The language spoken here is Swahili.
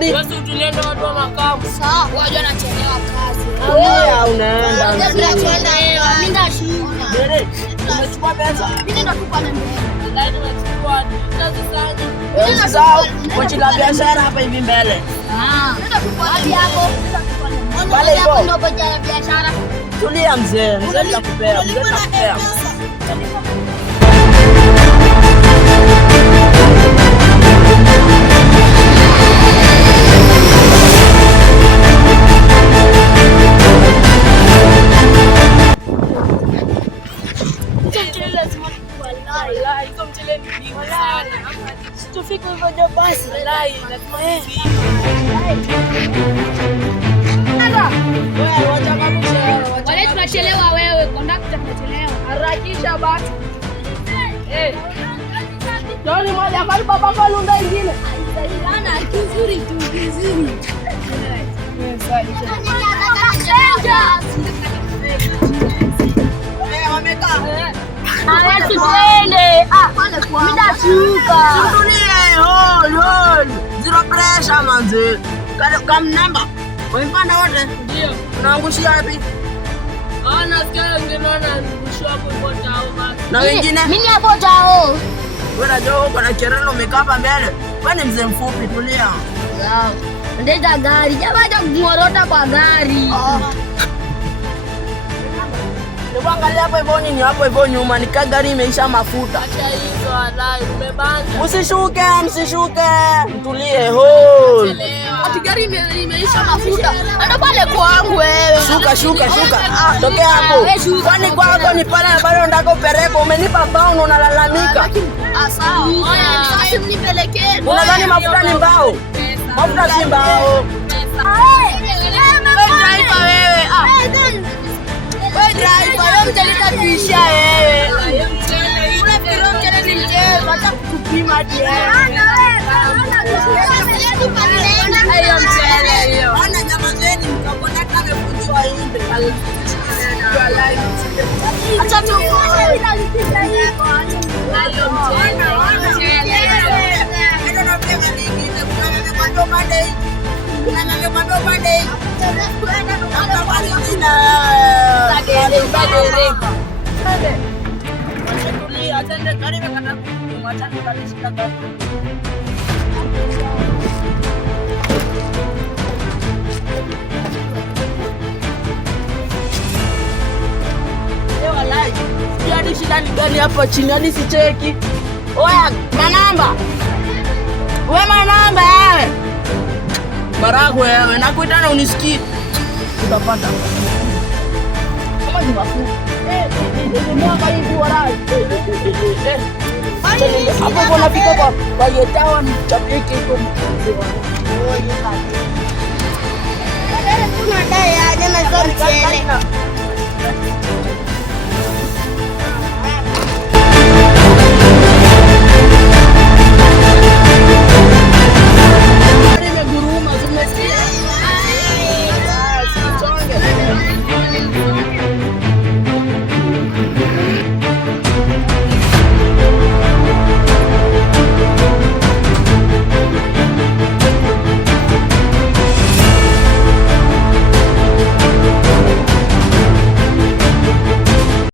siendi. Wewe tulienda watu wa makamu. Sawa, wewe unachelewa kazi. Wewe unaenda. Mimi nashuka. Dede, umechukua pesa? Mimi ndo tuko na mbele. Ndio tunachukua kazi sana. Usisahau pochi la biashara hapa hivi mbele. Mimi ndo tuko hadi hapo. Pale hivyo. Ndio pochi la biashara. Tulia mzee, mzee nitakupea, mzee nitakupea. Tufike hivyo basi. Wale tunachelewa wewe, kondakta tunachelewa. Harakisha basi. Ndio moja kwa baba kwa lunda ingine. Ana kizuri tu, kizuri. Wamekaa. Hawezi twende. Mida shuka. Tulie, hold. Zero pressure manze. Kam namba. Wamepanda wote? Ndio. Unaangushia wapi? Nasikia wengine wanaangushwa hapo kwa tao basi. Na wengine? Mimi hapo tao. Wewe unajua uko na kereno umekaa hapa mbele. Wewe ni mzee mfupi, tulia. Sawa. Ndeta gari, jamaa kumorota kwa gari. Angalia hapo hivyo nini hapo hivyo nyuma nika gari imeisha mafuta. Acha hizo walai umebanja. Msishuke. Mtulie hold. Ati gari imeisha mafuta. Ndio pale kwangu wewe. Shuka. Tokea hapo. Kwani kwako ni pale bado ndako pereko umenipa bao unalalamika. Sawa. Sasa mnipelekee. Unadhani mafuta ni mbao? Mafuta si mbao. Wewe driver, wewe mtaleta tuisha wewe. Unafikiri mchele ni mchezo, hata kupima je. Hayo mchele hiyo. Ana nyama zeni mkakonda kama kujua hivi. Acha tu. Hayo mchele. Ndio na pega nyingine kuna kwa pande hii. Kuna kwa pande hii. Hapa bali atende gari imekata kumwacha nikalisha gari. Walai. Hadi shida ni gani hapo chini hadi sicheki. Oya, manamba. Wewe manamba wewe. Baragu wewe, nakuita na unisikii. Utapata. Kama ni mafuta. Mwaka hivi walai. Hapo kuna pika kwa yetawa mchapike huko. Kuna dai aje na zote.